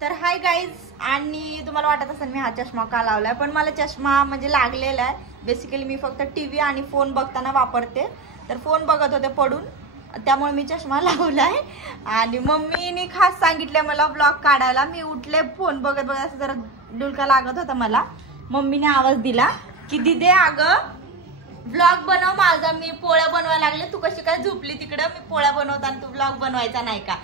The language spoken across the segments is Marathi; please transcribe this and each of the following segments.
तर हाय गाईज, आणि तुम्हाला वाटत असेल मी हा चष्मा का लावलाय, पण मला चष्मा म्हणजे लागलेला आहे. बेसिकली मी फक्त टीव्ही आणि फोन बघताना वापरते. तर फोन बघत होते पडून, त्यामुळे मी चष्मा लावलाय. आणि मम्मीने खास सांगितलं मला ब्लॉग काढायला. मी उठले फोन बघत बघत, असं जरा डुलका लागत होता मला. मम्मीने आवाज दिला की दिदे अगं ब्लॉग बनव माझा, मी पोळ्या बनवायला लागले, तू कशी काय झोपली तिकडं, मी पोळ्या बनवताना तू ब्लॉग बनवायचा नाही का.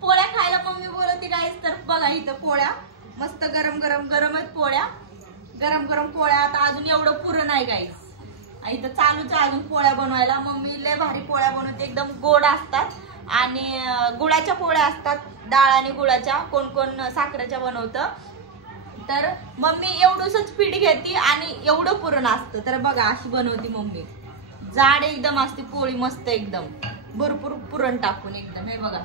पोळ्या खायला मम्मी बोलती गाईस. तर बघा इथं पोळ्या मस्त गरम गरम गरम आहेत पोळ्या, गरम गरम पोळ्या. आता अजून एवढं पुरण आहे गाईस, इथं चालूच आहे अजून पोळ्या बनवायला. मम्मी लय भारी पोळ्या बनवते, एकदम गोड असतात आणि गुळाच्या पोळ्या असतात, डाळ आणि गुळाच्या. कोण कोण साखरेच्या बनवतं. तर मम्मी एवढंच पीठ घेते आणि एवढं पुरण असतं. तर बघा अशी बनवती मम्मी, जाड एकदम असते पोळी, मस्त एकदम भरपूर पुरण टाकून एकदम. हे बघा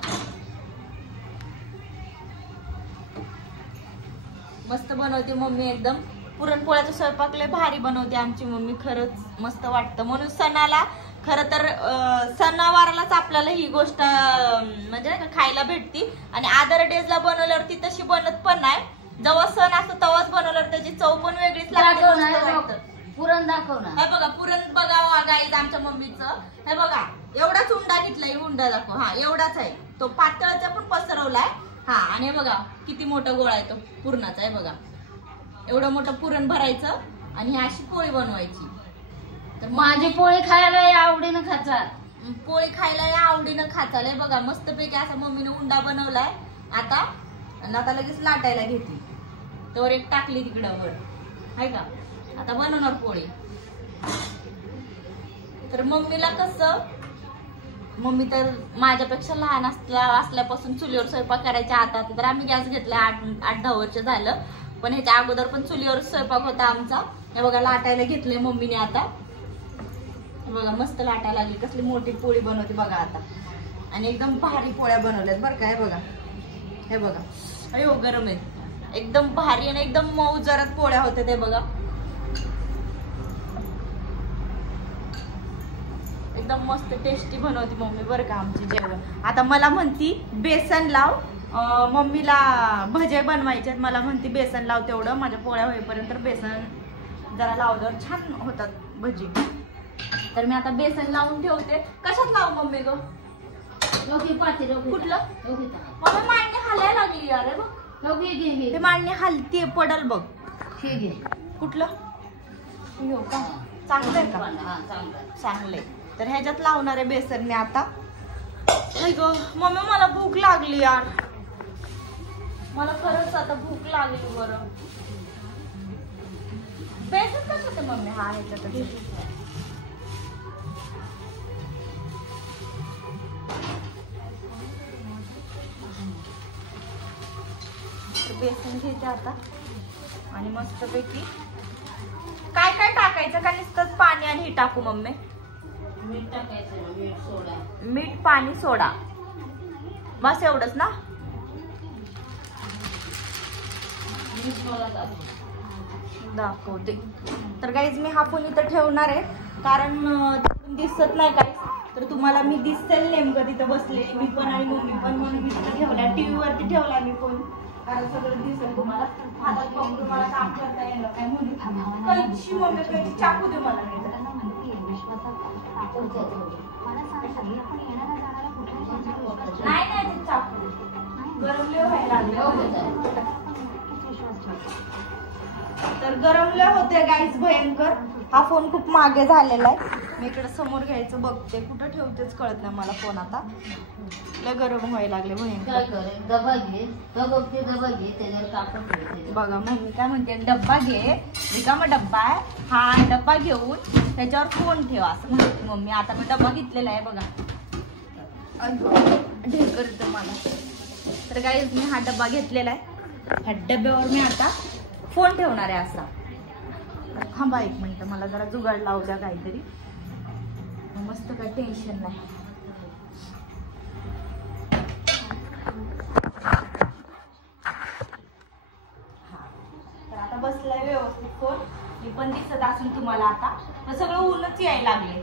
मस्त बनवते मम्मी, एकदम पुरणपोळ्याचा स्वयंपाक लय भारी बनवते आमची मम्मी, खरंच मस्त वाटतं. म्हणून सणाला, खरं तर सणावारालाच आपल्याला ही गोष्ट म्हणजे नाही का खायला भेटती. आणि अदर डेजला बनवल्यावरती तशी बनत पण नाही. जेव्हा सण असतो तेव्हाच बनवल्यावर त्याची चव पण वेगळीच लागते. पुरण दाखव ना. हे बघा पुरण बघा गाईज आमच्या मम्मीचं. हे बघा एवढाच उंडा घेतलाय, उंडा दाखव. हा एवढाच आहे तो, पातळचा पण पसरवलाय. हा आणि बघा किती मोठा गोळा आहे तो पुरणाचा आहे बघा. एवढं मोठं पुरण भरायचं आणि ही अशी पोळी बनवायची. तर माझी पोळी खायला आवडीनं खातात, पोळी खायला या आवडीनं खाचाल. हे बघा मस्तपैकी असा मम्मीने उंडा बनवलाय. आता लगेच लाटायला घेतली, तर एक टाकली तिकडं वर, हाय का. आता बनवणार पोळी. तर मम्मीला कसं, मम्मी तर माझ्यापेक्षा लहान असल्यापासून चुलीवर स्वयंपाक करायच्या. आता तर आम्ही गॅस घेतला 8-10 वर्ष झालं, पण ह्याच्या अगोदर पण चुलीवर स्वयंपाक होता आमचा. हे बघा लाटायला घेतले मम्मीने आता. बघा मस्त लाटायला लागली, कसली मोठी पोळी बनवते बघा आता. आणि एकदम भारी पोळ्या बनवल्यात बरं का. हे बघा, हे बघा अयो गरम आहे एकदम भारी आणि एकदम मऊ जरात पोळ्या होत्या. ते बघा एकदम मस्त टेस्टी बनवती मम्मी बरं का आमची जेवण. आता मला म्हणती बेसन लाव, मम्मीला भजे बनवायचे, मला म्हणती बेसन लाव तेवढं, माझ्या पोळ्या होईपर्यंत बेसन जरा लावल्यावर छान होतात भजी. तर मी आता बेसन लावून ठेवते. कशात लावू मम्मी ग? कुठलं मला मांडणी हालायला लागली यार. बघ ते मांडणी हलतीये, पडल बघ. कुठलं का चांगलंय का? चांगलंय. तर ह्याच्यात लावणार आहे बेसन मी आता. मम्मी मला भूक लागली यार, मला खरंच आता भूक लागली. बरं बेसन कसं होतं मम्मी? हा ह्याच्यात बेसन घेते आता. आणि मस्तपैकी काय काय टाकायचं का? नुसतंच पाणी आणि हे टाकू मम्मी? मीठ टाकायचं, मीठ सोडा, मीठ पाणी सोडा बस एवढंच ना? दाखवते. तर गाईज मी हा फोन इथं ठेवणार आहे, कारण दिसत नाही काय. तर तुम्हाला मी दिसेल नेमकं तिथं बसले मी पण आणि मम्मी पण, म्हणून मी तिथं ठेवला. टीव्ही वरती ठेवला मी फोन, कारण सगळं दिसेल तुम्हाला. हातात बघून तुम्हाला काम करता येणार काय म्हणून. कैची मम्मी कैची चाकू दे मला. नाही नाही ते चाकू गरमले व्हायला लागले. तर गरमले होते गाईस भयंकर. हा फोन खूप मागे झालेला आहे. मी इकडे समोर घ्यायचं बघते, कुठं ठेवतेच कळत नाही मला फोन. आता लय गरम व्हायला लागले भयंकर. डबा घे, डबा घे, त्याच्यावर कापड ठेव. बघा मम्मी काय म्हणते, डब्बा घे, रिकामा डब्बा आहे हा, डब्बा घेऊन त्याच्यावर फोन ठेवा असं म्हणते मम्मी. आता मी डब्बा घेतलेला आहे बघा, ढेकर येतं मला. तर गाईज मी हा डब्बा घेतलेला आहे, ह्या डब्यावर मी आता फोन ठेवणार आहे असा. थांबा एक मिनिट, मला जरा जुगाड लावू द्या काहीतरी, मस्त काही टेन्शन नाही. तर आता बसलाय व्यवस्थित फोन, मी पण दिसत असून तुम्हाला. आता तर सगळं ऊनच यायला लागले.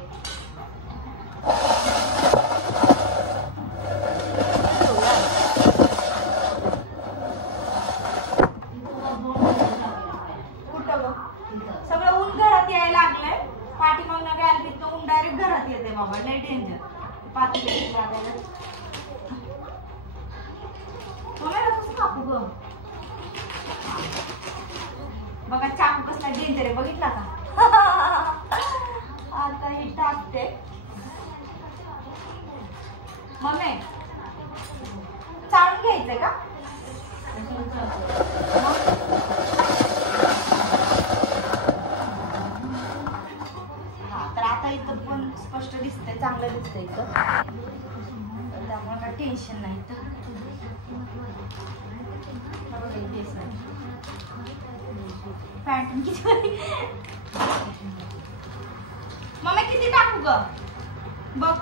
टाकू ग? बघा चाकू कसला डेंजर आहे, बघितला का? आता ही टाकते. मम्मी चाळून घ्यायचंय का? हा तर आता इथं पण स्पष्ट दिसतंय, चांगलं दिसतंय इथं, त्यामुळे काय टेन्शन नाही. पॅन्ट किती मम्मी किती टाकू ग? बघ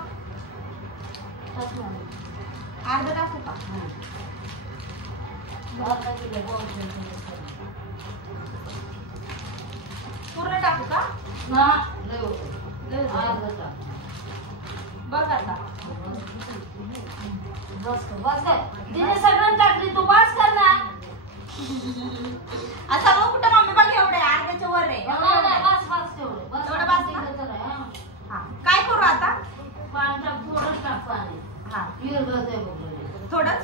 अर्धा टाकू का? पूर्ण टाकू का? बघ आता सगळं टाकली तू बस कर ना. आता मग कुठं मम्मी बघ एवढे अर्ध्याच्या वर आहे. एवढं हा काय करू आता? पाणी टाक, थोडंच टाक पाणी. हा थोडंच.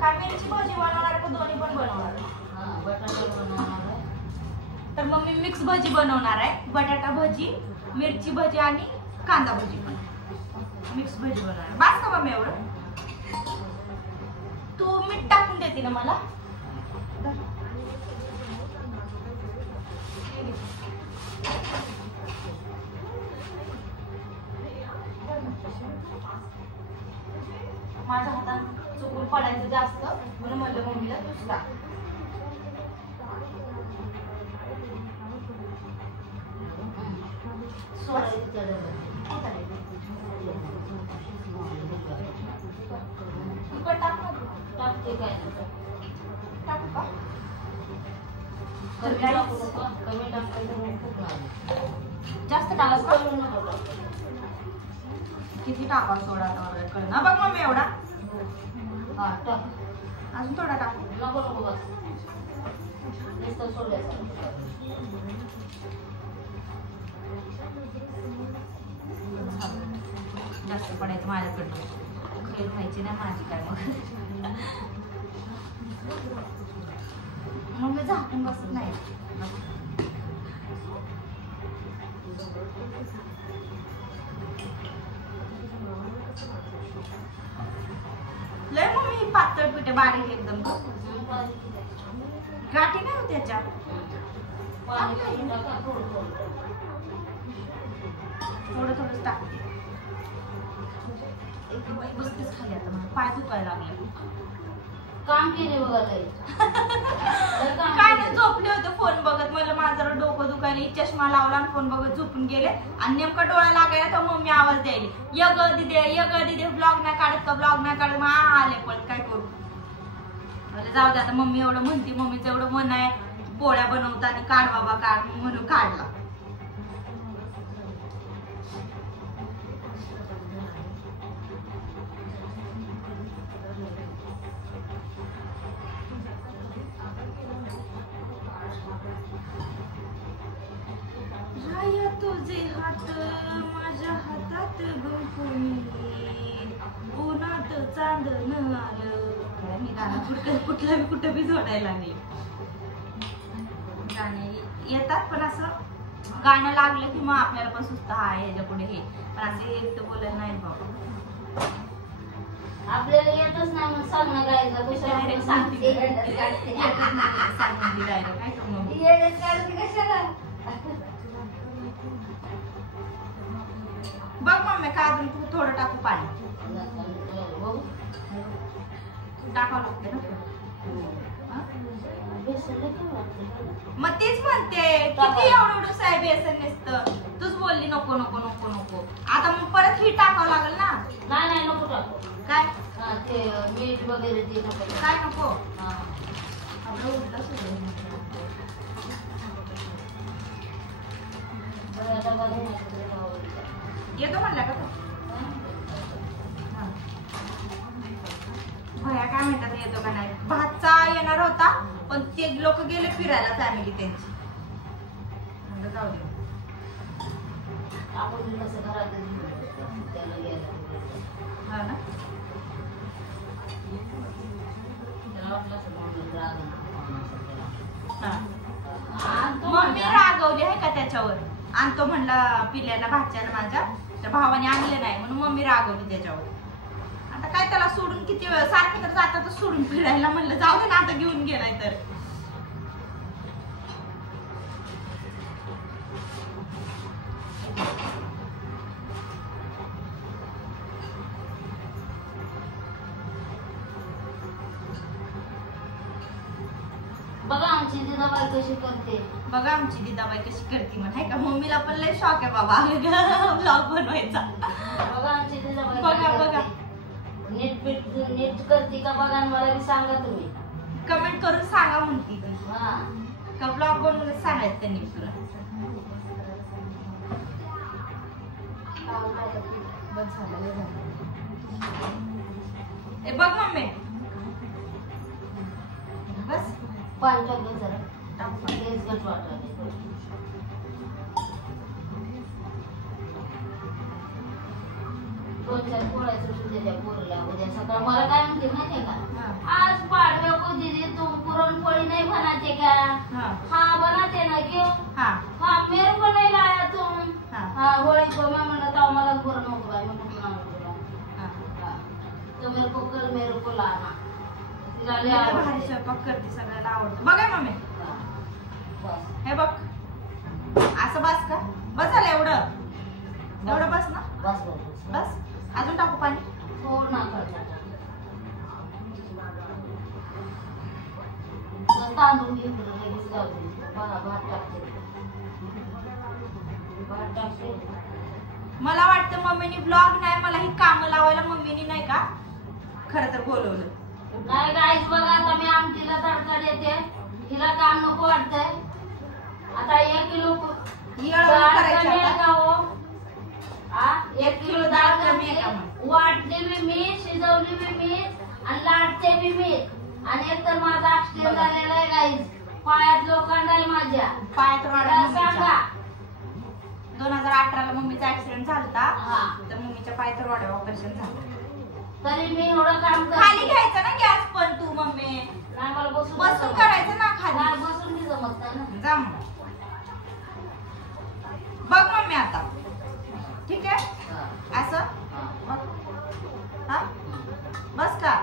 काय मिरची भाजी बनवणार का दोन्ही पण बनवणार? तर मग मी मिक्स भजी बनवणार आहे. बटाटा भजी, मिरची भजी आणि कांदा भजी पण मिक्स भजी बनवणार. बस का मम्मी एवढं? तू मीठ टाकून देते ना मला? माझ्या हातात चुकून पडायचं जास्त म्हणून म्हणलं मम्मीला तूच टाक. टाकते काय टाकू का? कमी टाकते जास्त टाकास का? किती टाका सोडा आता कळना बघ मम्मी एवढा. हा टाक. अजून थोडा टाकू. नको नको बस नुसतं सोडायचं. जास्त पडायचं माझ्याकडनं. खेळ खायची नाही माझी काय मग मी झाकून बसत नाही. लय मम्मी ही पातळ पिठे बारीक एकदम गाठी नाही होत त्याच्यात. थोडं थोडंच टाकते. बसतेच खाली आता मला पाय दुखायला लागले. काम केले बघा काय नाही झोपले होते फोन बघत. मला माझं डोकं दुखायला चष्मा लावला आणि फोन बघत झोपून गेले आणि नेमका डोळा लागायला तर मम्मी आवाज द्यायली यग दिदे ब्लॉग नाही काढत का ब्लॉग नाही काढत. मग आले पण काय करू. मला जाऊ दे आता मम्मी एवढं म्हणते. मम्मीचं एवढं मन आहे पोळ्या बनवताना काढ बाबा काढ म्हणून काढला. तुझे हात माझ्या हातात गुंफुनी उन्हात चांदण आलं. मी गाणं कुठलं बी जोडायला लागले. गाणे येतात पण असं गाणं लागलं की मग आपल्याला पण सुचतं हा ह्याच्या पुढे हे. पण असे एकटं बोलायला नाही बाबा. आपल्याला येतच नाही मग सांगणं गायचं डायरेक्ट सांगते डायरेक्ट काय कशाला. बघ मम्मी का अजून तू थोडं टाकू पाणी. टाकावं लागतं ना. मग तेच म्हणते किती एवढं आहे बेसन नसतं. तूच बोलली नको नको नको नको. आता मग परत ही टाकावं लागेल ना. नाही नको टाकू. काय ते मीठ वगैरे ते नको. काय नको. आपलं उठलं सोडून येतो म्हणला का तू? भया काय म्हणतात येतो का नाही. भातचा येणार होता पण ते लोक गेले फिरायला फॅमिली त्यांची. जाऊ दे. आपण कसं घरात त्याला गेलं हा ना. त्याला वाटलं असं म्हणून राग मम्मी रागवली आहे का त्याच्यावर. आणतो म्हणला पिल्याला भाच्याला माझ्या, त्या भावाने आणलं नाही म्हणून मम्मी रागवली त्याच्यावर. आता काय त्याला सोडून किती वेळ सारखं तर जातातच सोडून फिरायला. म्हणलं जाऊ दे ना आता घेऊन गेलाय तर. बघा आमची जिजाबाई कशी करते. बघा आमची दिदाबाई कशी करते म्हण आहे का. मम्मीला पण लय शॉक आहे बाबा ब्लॉग बनवायचा. बघा आमची जिजाबाई बघा काय बघा करते. नीट करते का बघा आणि मला बी सांगा तुम्ही. कमेंट करून सांगा म्हणती ती. हा का ब्लॉग बनवूनच सांगायचं त्यांनी तुला. बस झालं लय झालं. ए बघ मम्मी बस पाणी टाकलं जरा टाक. तेच गट वाटायला. दोन चार पोळ्याचं सुद्धा त्या पोरीला उद्या सकाळ मला काय म्हणते माहितीये का. आज पाडव्या को दीदी तुम पुरणपोळी नहीं बनाते क्या. हाँ बनाते ना क्यों. हाँ मेरे को नहीं लाया तुम. हाँ होळी को मैं म्हणलं तर मला पुरण नको बाई. मग कुठून आणू तुला. तो मेरे को कल मेरे को लाना. तिला लय भारी आवडते. स्वयंपाक करते सगळ्याला आवडतं. बघा मम्मी बस हे बघ असं बस का. बस झालं एवढं एवढं बस ना. बस बस बस अजून टाकू पाणी. थोडं ना करता तांदूळ घेऊन लगेच लावते. भात टाकते. भात टाकते. मला वाटतं मम्मीनी ब्लॉग नाही मला ही कामं लावायला मम्मीनी नाही का खरं तर बोलवलं. नाही गाईस बघा आता मी आमटीला तडका देते. हिला काम नको वाटतंय. आता 1 किलो येळवणी करायची आता. हो 1 किलो डाळ कमी आहे का घातली. वाटली बी मी, शिजवली बी मी आणि लाटते बी मी. आणि एकतर माझा ऍक्सिडेंट झालेला आहे गाईस. पायात लोखंड आहे माझ्या. पायात मला सांगा 2018 ला मम्मीचा ऍक्सिडेंट झालता. हा. तर मम्मीच्या पायात रोड्या ऑपरेशन झालं. तरी मी एवढं काम खाली करते. घ्यायचं ना गॅस पण तू मम्मी. नाही मला बसून बसून करायचं ना खाली. नाही बसून बी जमत नाही ना. जा मग. बघ मम्मी आता ठीक आहे हा. असं हा. बघ. हा बस का.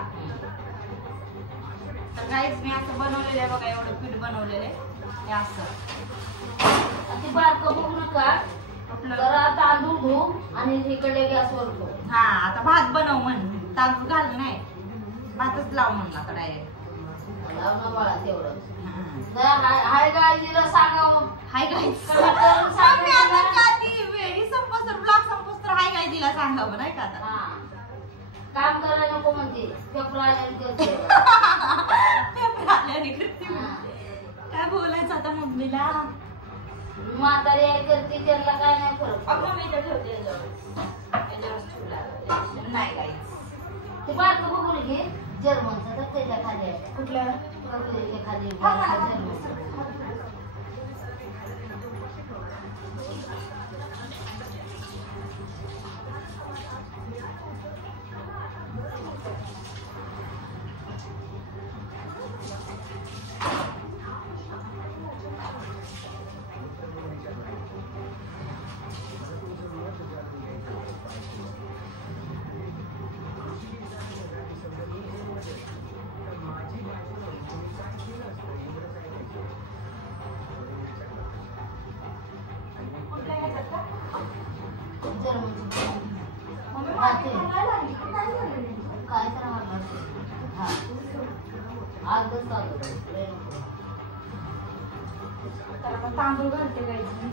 तर काहीच मी असं बनवलेलं आहे बघा. एवढं पीठ बनवलेलं आहे हे असं. ती बारकं बघू नका. आपलं जरा तांदूळ धू आणि इकडे गॅसवर ठेव. हा आता भात बनव म्हण. तांदूळ घाल नाही भातच लाव म्हणला तर डायरेक्ट. लाव ना बाळा तेवढं. हाय गायजीला सांगा. Hi guys. कमेंट करून सांगा. मम्मी आता का ती वेळी संपस तर ब्लॉग संपस तर हाय गाय दिला सांगावं नाही का आता. हा. काम करायला नको म्हणते. पेपर आल्याने करते. पेपर आल्याने करते. काय बोलायचं आता मम्मीला. म्हातारी आई करते त्यांना काय नाही फरक. अगं मी इथं ठेवते याच्यावरच ठेवला. नाही गाईस. ते बारकं बघून घे. जर्मनचं तर त्याच्या खाली आहे. कुठलं कबुलीच्या खाली हा, हा, हा. जर्मनचं. काय तर म्हणलं हा आजच चालू. तांदूळ घालते गाईस मी.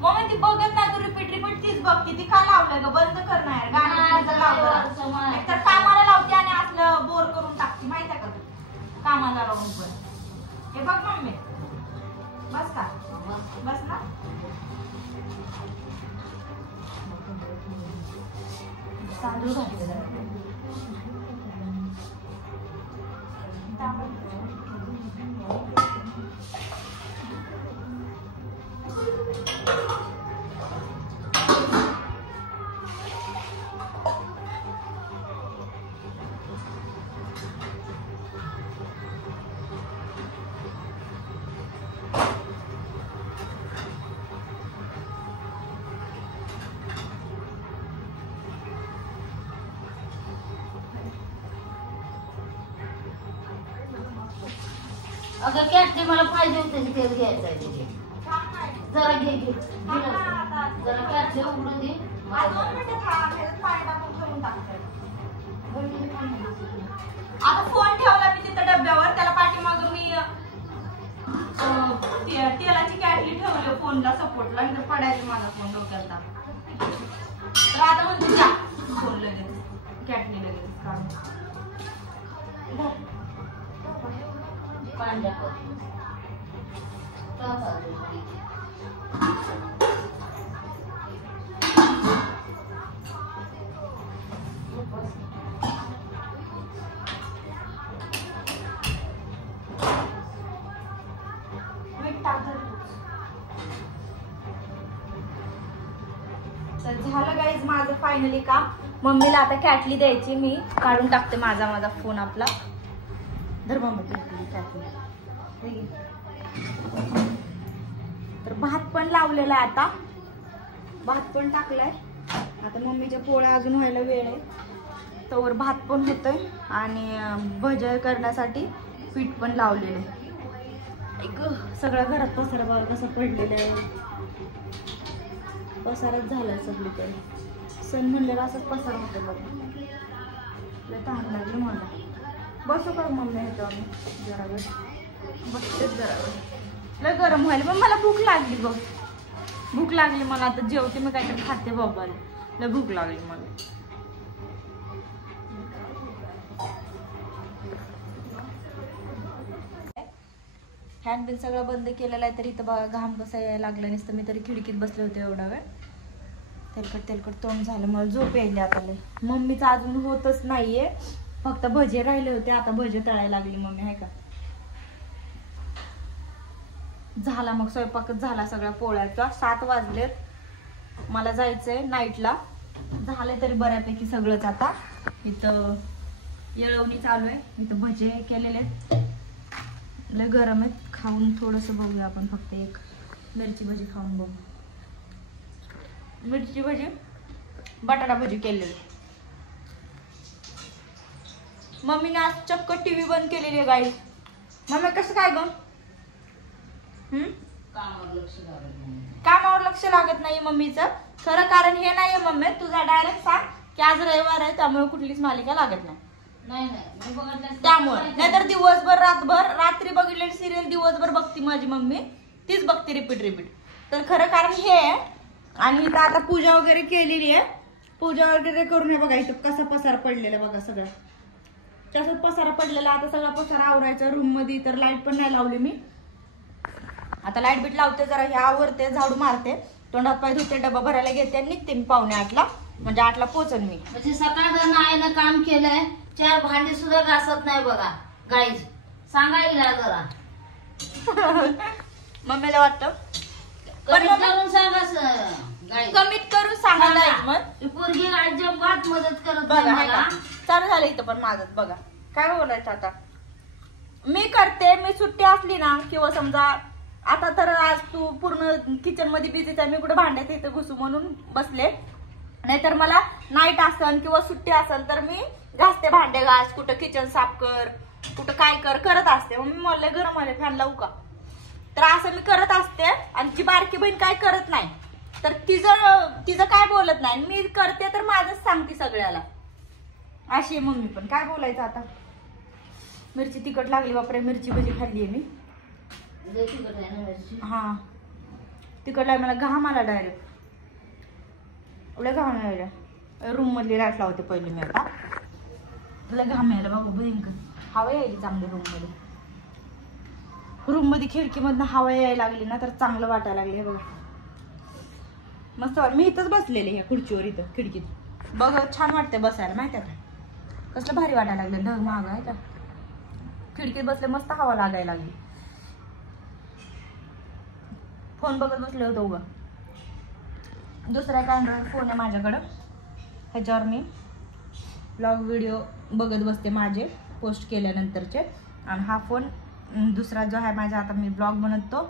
मम्मी ती बघत नाही तू रिपीट तीच बघते. ती का लावलंय ग. बंद करणार गाणं लावलं तर कामाला लावते आणि असलं बोर करून टाकते माहिती आहे का तू. कामाला लावून पण हे बघ मम्मी बस का. बस ना तांदूळ घातले जरा. अगं कॅटली मला पाहिजे होते तेल घ्यायचं आहे तिथे. जरा घे घे जरा कॅटली उघडून दे. आता फोन ठेवला मी तिथं डब्यावर, त्याला पाठीमागं मी तेलाची कॅटली ठेवली फोनला सपोर्टला, नंतर पडायचं माझा फोन डोक्याला. तर आता म्हणतो जा फोन लगेच कॅटली लगेच काढून. पांढऱ्या तर झालं गाईज माझं फायनली काम. मम्मीला आता कॅटली द्यायची, मी काढून टाकते माझा फोन आपला. धर मम्मी कॅटली. तर भात पण लावलेला आहे, आता भात पण टाकलाय. आता मम्मीच्या पोळ्या अजून व्हायला वेळ आहे, तोवर भात पण होतोय आणि भज्या करण्यासाठी पीठ पण लावलेलं आहे. सगळ्या घरात पसारा बघा कसं पडलेलं आहे, पसाराच झालाय सगळीकडे. सण म्हणलेला असंच पसारा होतो बघा. ताण लागली मला. बसू का मम्मी येतो आम्ही जरा वेळ, बसतेच जरा वेळ. लय गरम व्हायला पण मला भूक लागली बघ, भूक लागली मला. आता जेवते मी काहीतरी खाते बाबा, लय भूक लागली मला. फॅन बिन सगळं बंद केलेलं आहे, तरी इथं बघा घाम कसा यायला लागला नसतं. मी तरी खिडकीत बसले होते एवढा वेळ. तेलकट तोंड झालं, मला झोप यायली आता लय. मम्मीचं अजून होतच नाहीये, फक्त भजे राहिले होते, आता भजे तळायला लागली मम्मी आहे का. झाला मग स्वयंपाकच झाला सगळ्या पोळ्याचा. 7 वाजलेत, मला जायचंय नाईटला. झालंय तरी बऱ्यापैकी सगळंच. आता इथं येळवणी चालू आहे, इथं भजे केलेले आहेत, लय गरम आहेत. खाऊन थोडंसं बघूया आपण, फक्त एक मिरची भजी खाऊन बघू. मिरची भजी, बटाटा भजी केलेली. मम्मीने आज चक्क टीव्ही बंद केलेली आहे गाई. मम्मी कसं काय ग? कामावर लक्ष लागत नाही मम्मीचं. खरं कारण हे नाहीये मम्मी, तुझा डायरेक्ट सांग की आज रविवार आहे त्यामुळे कुठलीच मालिका लागत नाही. त्यामुळे नाहीतर दिवसभर रात्री बघितलेली सिरियल दिवसभर बघती माझी मम्मी, तीच बघते रिपीट. तर खरं कारण हे आहे. आणि इथं आता पूजा वगैरे केलेली आहे, पूजा वगैरे करून हे बघा इथं कसा पसारा पडलेला बघा. सगळं तसंच पसारा पडलेला. आता सगळा पसारा आवरायचा रूम मध्ये. तर लाईट पण नाही लावली मी, आता लाईट बीट लावते, जरा हे आवरते, झाडू मारते, तोंडात पाय धुते, डबा भरायला घेते आणि निघते मी 7:45ला, म्हणजे 8ला पोहोचन मी. म्हणजे सकाळ आईनं काम केलंय, 4 भांडी सुद्धा घासत नाही बघा गाईज. सांगा हिला जरा. मम्मीला वाटतं कमीत करून सांगा. पोरगी अजिबात मदत करत बघा चालू झालं इथं पण माझं. बघा काय बोलायचं आता, मी करते. मी सुट्टी असली ना, किंवा समजा आता तर आज तू पूर्ण किचन मध्ये बिझीच आहे, मी कुठे भांड्यात इथं घुसू म्हणून बसले. नाहीतर मला नाईट असेल किंवा सुट्टी असेल तर मी घासते भांडे, घास, कुठं किचन साफ कर, कुठं काय करत असते. मग मी मला गरम आले फॅन लावू का, तर असं मी करत असते. आणि जी बारकी बहीण काय करत नाही, तर तिचं काय बोलत नाही, मी करते तर माझंच सांगते सगळ्याला. अशी मम्मी पण काय बोलायचं आता. मिरची तिखट लागली बापरे, मिरची भजी खाल्ली मी. हा तिखट लागली, मला घाम आला डायरेक्ट. एवढ्या घाम यायला. रूम मधली लाईट लावते पहिले मी. आता तुला घाम यायला बाबा भयंकर, हवा यायली चांगली रूम मध्ये. रूम मध्ये खिडकीमधनं हवा यायला लागली ना तर चांगलं वाटायला लागले. हे बघा मस्त मी इथंच बसलेले ह्या खुर्चीवर इथं खिडकीत बघ छान वाटते बसायला माहिती आहे का. कसलं भारी वाटायला लागलं ढग महाग आहे का. खिडकीत बसले मस्त हवा लागायला लागली. फोन बघत बसले होतो उगा. दुसरा एक अँड्रॉइड फोन आहे माझ्याकडं. ह्याच्यावर मी ब्लॉग व्हिडिओ बघत बसते माझे पोस्ट केल्यानंतरचे. आणि हा फोन दुसरा जो आहे माझ्या आता मी ब्लॉग बनवतो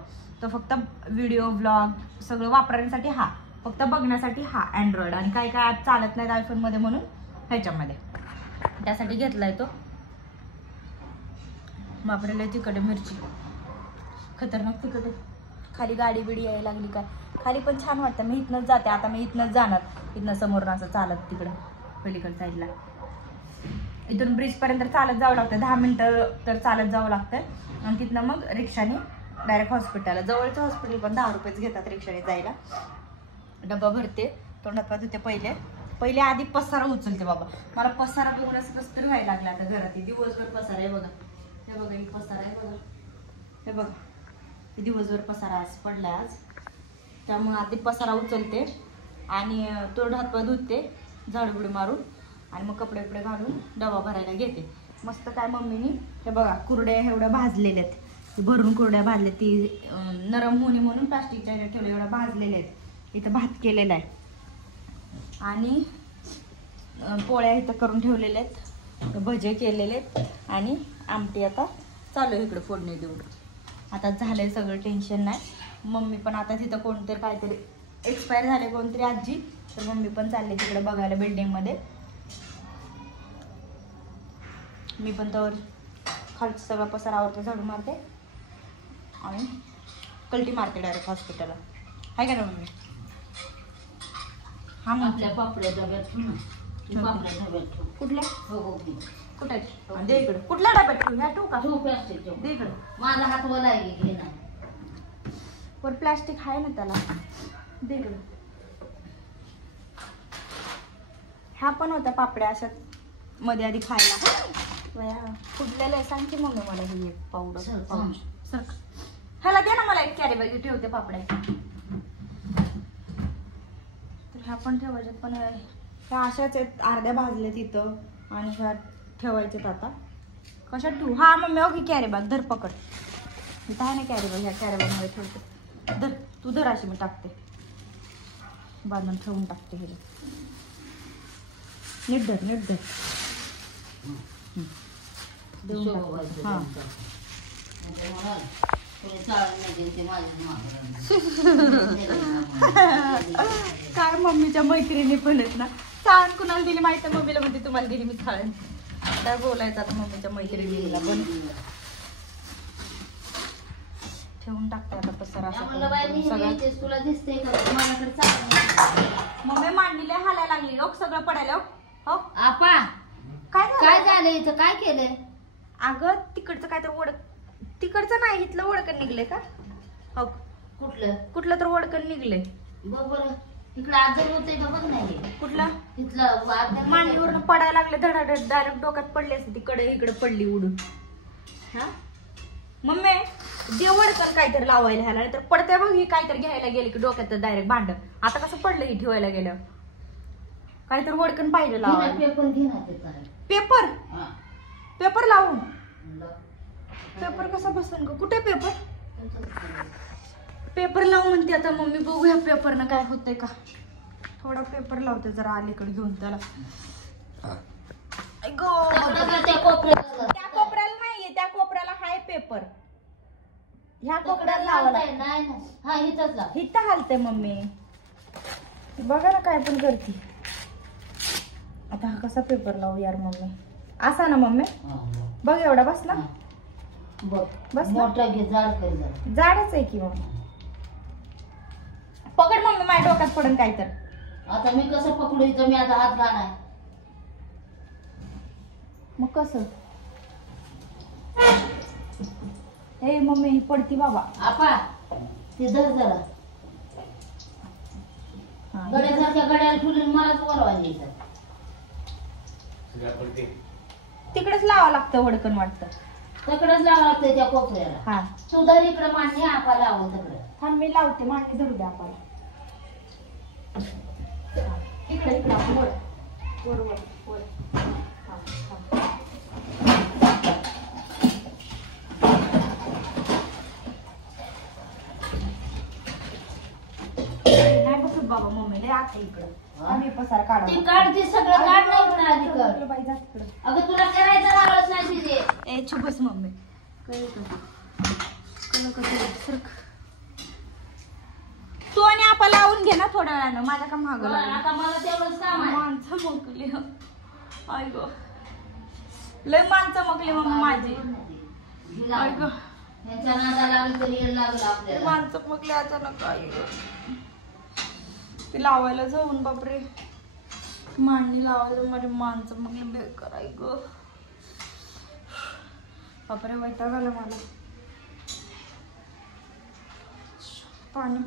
तो फक्त व्हिडिओ ब्लॉग सगळं वापरण्यासाठी हा, फक्त बघण्यासाठी हा अँड्रॉइड. आणि काय काय ॲप चालत नाहीत आयफोनमध्ये म्हणून ह्याच्यामध्ये त्यासाठी घेतलाय तो. वापरायला तिकडे मिरची खतरनाक तिकडे खाली गाडी बिडी यायला लागली काय. खाली पण छान वाटतं. मी इथनंच जाते आता. मी इथनंच जाणार. इथनं समोरून असं चालत तिकडं पलीकडे साईडला. इथून ब्रिजपर्यंत चालत जावं लागतं. 10 मिनिटं तर चालत जावं लागतं. आणि तिथनं मग रिक्षाने डायरेक्ट हॉस्पिटलला. जवळचं हॉस्पिटल पण 10 रुपयेच घेतात रिक्षाने जायला. डब्बा भरते तोंडात पाहत होते पहिले आधी पसारा उचलते बाबा. मला पसारा बघून असं कसं तरी व्हायला लागला आता घरात. दिवसभर पसारा आहे बघा. हे बघा ही पसारा आहे बघा. हे बघा दिवसभर पसारा आज पडलाय आज. त्यामुळे आधी पसारा उचलते आणि तोंड हातपाय धुते झाडूबिडू मारून आणि मग कपडे बिपडे घालून डबा भरायला घेते. मस्त काय मम्मीनी हे बघा कुरड्या एवढ्या भाजलेल्या आहेत. भरून कुरड्या भाजल्या. ती नरम होणे म्हणून प्लास्टिकच्या ह्याच्यात ठेवल्या. एवढ्या भाजलेल्या आहेत. इथं भात केलेला आहे आणि पोळ्या इथं करून ठेवलेल्या आहेत. भजे केलेले आहेत आणि आमटी आता चालू आहे इकडे फोडणी देऊन. आता झालंय सगळं टेन्शन नाही. मम्मी पण आता तिथं कोणतरी काहीतरी एक्सपायर झाले कोणतरी आजी तर मम्मी पण चालले तिकडे बघायला बिल्डिंगमध्ये. मी पण तर खालचं सगळं पसारा आवरते झाडू मारते आणि कल्टी मारते डायरेक्ट हॉस्पिटलला. आहे का ना मम्मी. हा आपल्या पापड्या डब्यात पापड्या डब्यात कुठल्या हो कुठे दे इकडे. कुठल्या डब्यात ठेवू. ह्या ठेवू का प्लास्टिक दे इकडे. माझा हात वला घे ना. वर प्लास्टिक आहे ना त्याला दे इकडे. ह्या पण होत्या पापड्या अशा मध्ये आधी खायला. फुडलेलं आहे सांग की मम्मी मला ही पावडर सर ह्याला दे ना मला एक कॅरी बॅग ठेवते पापड्या. तर ह्या पण ठेवायच्यात पण ह्या अशाच आहेत. अर्ध्या भाजल्या तिथं आणि ह्या ठेवायच्यात आता. कशात ठेवू. हा मम्मी ओके कॅरी बॅग धर पकड. इथं आहे ना कॅरी बॅग. ह्या कॅरी बॅगमध्ये ठेवते. धर तू धर अशी मी टाकते बांधून ठेवून टाकते. हे नीट धर देऊन टाक. हां काय मम्मीच्या मैत्रिणी पण आहेत ना. चाळण कुणाला दिली माहिती आहे. मम्मीला म्हणते तुम्हाला दिली मी चाळण. काय बोलायचं आता मम्मीच्या मैत्रिणीला पण. ठेवून टाकते आता पसारा तुला दिसते मम्मी मांडीला हालायला लागली लोक सगळं पडायला. हो आपा काय झालं इथं काय केलंय. अगं तिकडचं काय तर तिकडचं नाही इथलं ओळखण निघले का. हो कुठलं तर ओळखण निघले बघ बरं. इकडे आजार होते का बघ नाही. कुठला इथलं मांडीवरून पडायला लागले धडाधड डायरेक्ट डोक्यात पडले असते. तिकडे इकडे पडली उडून. हा मम्मी दे वडकन काहीतरी लावायला ह्याला तर पडते बघ. ही काहीतरी घ्यायला गेले की डोक्यात डायरेक्ट भांड. आता कसं पडलं ही ठेवायला गेल्यावर. काहीतरी वडकन पाहिजे लावायला. पेपर लावून पेपर कसा बसून ग. कुठे पेपर लावून म्हणते आता मम्मी. बघूया पेपरनं काय होतंय का. थोडा पेपर लावते जरा अलीकडे घेऊन त्याला. त्या कोपऱ्याला नाहीये. त्या कोपऱ्याला हाय पेपर. ह्या कोपऱ्याला लावायला इथं हालते मम्मी. बघा ना काय पण करते. आता हा कसा पेपर लावू यार मम्मी. असा ना मम्मी बघ एवढा बस ना. बस मोठा घे जाडच आहे की मग. पकड मम्मी माझ्या डोक्यात पडन काय तर. आता मी कसं पकडू इथं. मी आता हात घालाय मग कसं. ए मम्मी ही पडती बाबा. आपा ते धर जरा गड्यासारख्या गड्याला ठेवून मलाच बोलवायला येतात. तिकडेच लावा लागतं वडकन वाटतं. तकडच लावा लागतंय त्या कोपऱ्याला. हा सुधार इकडे मांडणी आपा लावू तकडे. थांब मी लावते मांडणी धरू द्या आपण. इकडे इकडे आपण वर वर वर वर. नाही बसत बाबा मम्मी लय आता इकडं आम्ही पसार काढा. ती काढ ती सगळं काढ नाही पण आधी कर. बाई जा तिकडं. अगं तुला करायचं लागलंच नाही तिथे. ए चुपच मम्मी सरक तू आणि आपण लावून घे ना थोड्या वेळानं. माझ्या का मागं लागलं. आता मला तेवढंच काम आहे. माणसं मोकली आय गो लय माणसं मोकली मम्मी माझी. आय गो यांच्या नादा लागलं तरी येड लागलं आपल्याला. माणसं मोकली अचानक. आई गो ती लावायला जाऊन बापरे मांडणी लावायला माझी माणसं मग बेकार. आई गो बापरे वैताग आला मला. पाणी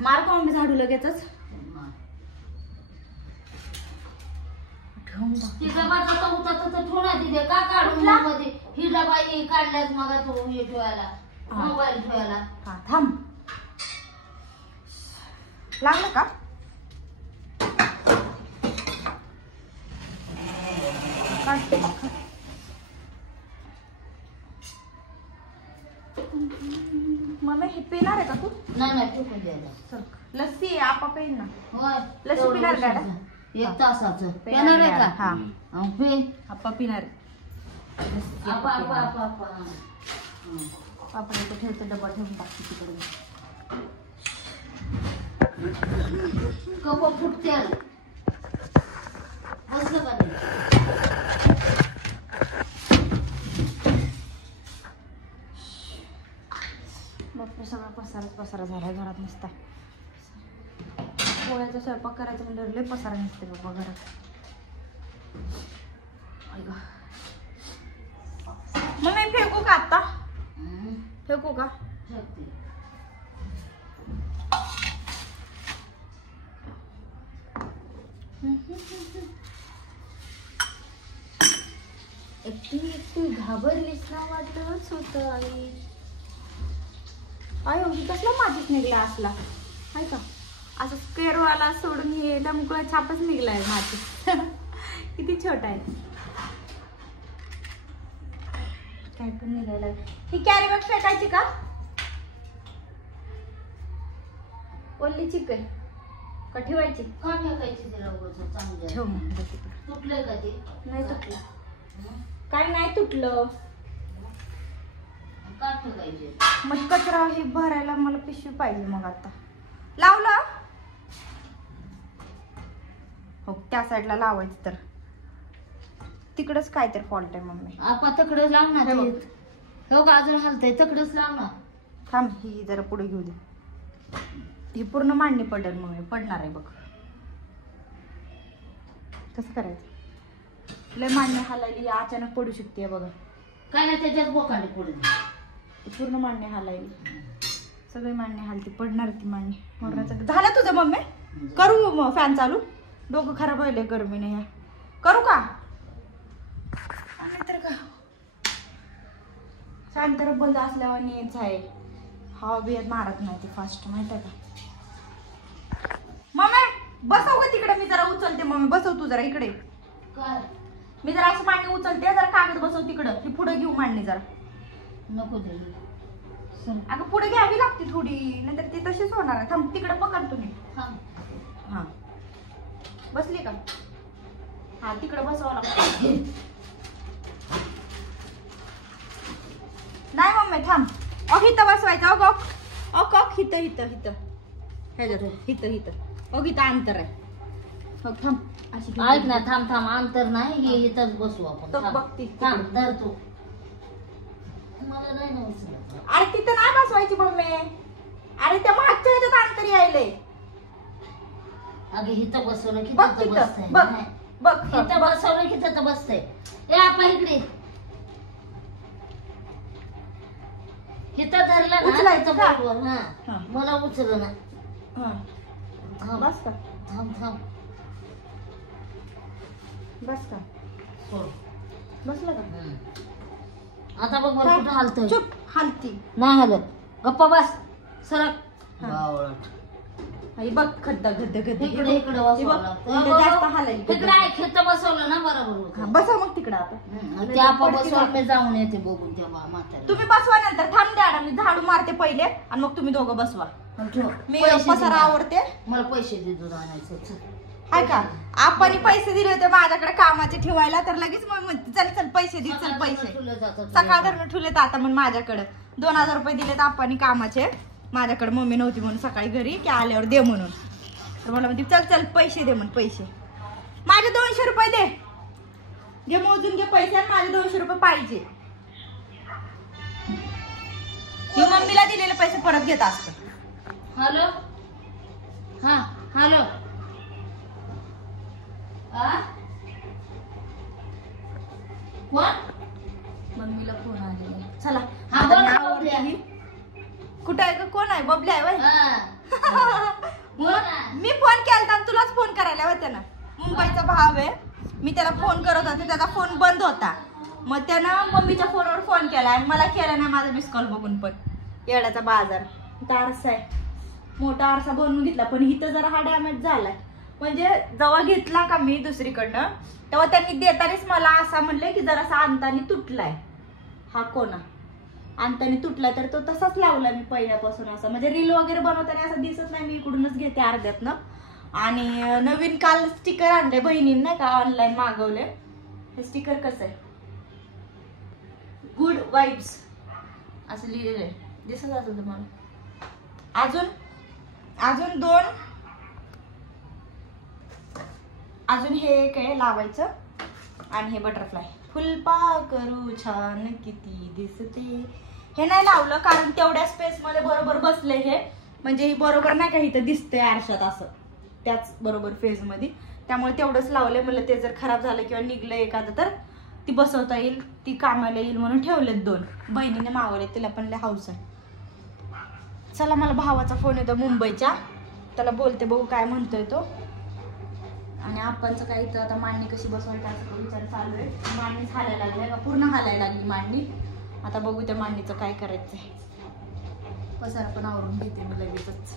मार का मम्मी झाडू लगेचच. तिचा बाचा होता तर ठेवला तिथे का काढून मध्ये हिला बाई काढल्यास मग तो हे ठेवायला मोबाईल ठेवायला. हा थांब लागलं का. काढते मम्मी हे पिणार आहे का तू. नाही फेकून द्यायला. लस्सी आहे आपा पेन ना. होय लस्सी पिणार का. 1 तासाचं पिणार आहे का. हा पे आपा पिणार. आपा आपा आपा आपा आपण इथे ठेवतो डबा ठेवून टाकतो तिकडे. कप फुटते बसलं का नाही. बापरे सगळा पसारा झालाय घरात नुसता. पोळ्याचा स्वयंपाक करायचं म्हणजे लय पसारा नसते बाबा घरात. मग मी फेकू का आता. फेकू का. एकटी घाबरलीस ना वाटतच होत. आई आई कसला माझीच निघला असला आहे का. असं स्क्वेअरवाला सोडून हे डमकुळा छापच निघलाय माझी. किती छोटा आहे. काय पण निघायला. ही कॅरी बॅग फेकायची का. ओली चिकन का ठेवायची. का फेकायची तिला उगाच चांगलं ठेव मग. तुटलंय का ते. नाही तुटलं. काय नाही तुटलं. का फेकायचे. मग कचरा हे भरायला मला पिशवी पाहिजे. मग आता लावलं हो त्या साईडला लावायचं तर तिकडच काय तर फॉल्ट आहे मम्मी. आपा तकडच लावणार. हो का अजून हलतंय तकडच लावणार. थांब ही जरा पुढे घेऊ दे. ही पूर्ण मांडणी पडेल मम्मी. पडणार आहे बघ. कसं करायचं. लय मांडणी हालायली अचानक पडू शकते बघा. काय नाही त्याच्यात बोकांडी पडून पूर्ण मांडणी हालायली. सगळी मांडणी हालती. पडणार ती मांडणी. मरणाचं झालं तुझं मम्मी. करू मग फॅन चालू. डोकं खराब व्हायला गरमीने. ह्या करू का. तर का फॅन तर बंद असल्यावर नेच आहे. हवा बियात मारत नाही ती फास्ट माहित आहे का. मम्मी बसव का तिकडे. मी जरा उचलते मम्मी. बसव तू जरा इकडे. काय मी जरा अशी मांडणी उचलते. जरा कागद बसव तिकडं. ती पुढे घेऊ मांडणी जरा. नको दे. अगं पुढे घ्यावी लागते थोडी. नंतर ती तशीच होणार आहे. थांब तिकडे पकड तुम्ही. हा बसली का. हा तिकडे बसवावं लागतं. नाही मम्मी थांब. हिथं बसवायचं. हिथं हिथं हिथं ह्याच्यात हिथं हिथं हिथं अंतर आहे. थांब अशी ऐक ना थांब अंतर नाही. हे इथंच बसू आपण. बघती थांब धर तू. मला नाही ना उचलत. अरे तिथं नाही बसवायची मम्मी. अरे त्या मागच्या ह्याच्यात अंतर यायलंय. अगे हिथं बसवलं की बघ तिथं तिथं, बसतंय. बघ नाही. बघ हिथं बसवलं की तिथं बसतंय. ए आपा इकडे हिथं धरलं ना उचलायचं तिथं का? बोटवर. हा हा. मला उचल ना. हा. थांब बस का थांब थांब बस का सोड. बसलं का आता बघ मला कुठं हालतंय. चुप हालती नाही हालत. गप्पा बस सरक. हा. बावळट. आई बघ खड्डा गद्द गद्द इकडे इकडे बसवलं लागतं. इकडे जास्त हालायला तिकडे आहे खिळतं बसवलं ना बरोबर होतं. बसा मग तिकडं आता ते आपा बसवलं मी जाऊन येते बघून तेव्हा म्हाताऱ्या. तुम्ही बसवा नंतर थांब द्या मी झाडू मारते पहिले आणि मग तुम्ही दोघं बसवा मी पैसे पसारा दे. आवडते मला पैसे दे दूध आणायचं. चल. हाय का आपण पैसे दिले होते माझ्याकडे कामाचे ठेवायला तर लगेच मग म्हणते चल चल पैसे दे चल पैसे तुला जातं. सकाळ धरणं ठेवलेत आता मग माझ्याकडे 2000 रुपये दिलेत आपण कामाचे माझ्याकडे मम्मी नव्हती म्हणून सकाळी घरी की आल्यावर दे म्हणून तर मला म्हणते चल चल पैसे दे म्हणून पैसे माझे 200 रुपये दे घे मोजून घे पैसे आणि माझे 200 रुपये पाहिजे ती मम्मीला दिलेले पैसे परत घेत असत हॅलो हा हॅलो कोण मम्मीला फोन आलेला चला हा, आता बोल मी ना, आवरते बबल्या. ही. कुठं आहे का कोण आहे बबली आहे वय बोल ना. मी फोन केलता आणि तुलाच फोन करायला होता ना मुंबईचा भाव आहे मी त्याला फोन करत होते त्याचा फोन बंद होता मग त्यानं मम्मीच्या फोनवर फोन केला आणि मला केला नाही माझा मिस कॉल बघून पण येड्याचा बाजार इथं आरसा आहे मोठा आरसा बनवून घेतला पण इथं जरा हा डॅमेज झालाय म्हणजे जेव्हा घेतला का मी दुसरीकडनं तेव्हा त्यांनी देतानीच मला असा म्हणले की जरासा अंतानी तुटलाय हा कोणा अंतानी तुटलाय तर तो तसाच लावला मी पहिल्यापासून असा म्हणजे रील वगैरे बनवताना असं दिसत नाही मी इकडूनच घेते अर्ध्यातनं आणि नवीन काल स्टिकर आणले बहिणीने नाही का ऑनलाईन मागवले हे स्टिकर कसं आहे गुड वाईब्स असं लिहिलेलं आहे दिसत असेल तुम्हाला अजून अजून हे एक आहे लावायचं आणि हे बटरफ्लाय फुलपा करू छान किती दिसते हे नाही लावलं कारण तेवढ्या स्पेस मध्ये बरोबर बसले हे म्हणजे बरोबर नाही का इथं दिसतंय आरशात असं त्याच बरोबर फेज मध्ये त्यामुळे तेवढंच लावलंय मला ते जर खराब झालं किंवा निघलं एखादं तर ती बसवता येईल ती कामाला येईल म्हणून ठेवलेत 2 बहिणीने मागवले तिला पण लय हाऊस आहे चला मला भावाचा फोन येतो मुंबईच्या त्याला बोलते बघू काय म्हणतोय तो आणि आपणचं काय इथं आता मांडणी कशी बसवायची असं विचार चालू आहे मांडणीच हालायला लागली का पूर्ण हालायला लागली मांडणी आता बघू त्या मांडणीचं काय करायचंय पसारा पण आवरून घेते मी लगेचच